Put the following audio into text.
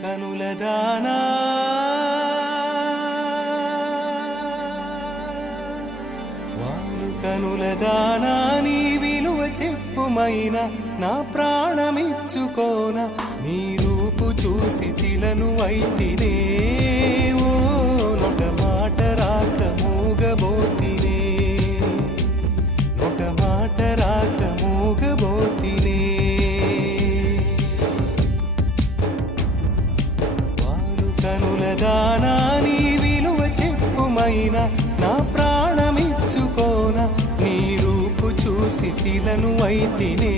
కనుల దానా వాలు కనుల దానా నీ విలువ చెప్పుమైనా నా ప్రాణమిచ్చుకోన నీ రూపు చూసి శిలను అయితినే ఓ నొట మాట రాక మూగబోతినే నొట మాట రాక మూగబోతినే వాలు కనుల దానా నీ విలువ చెప్పుమైనా నా ప్రాణమిచ్చుకోన నీ రూపు చూసి శిలను అయితినే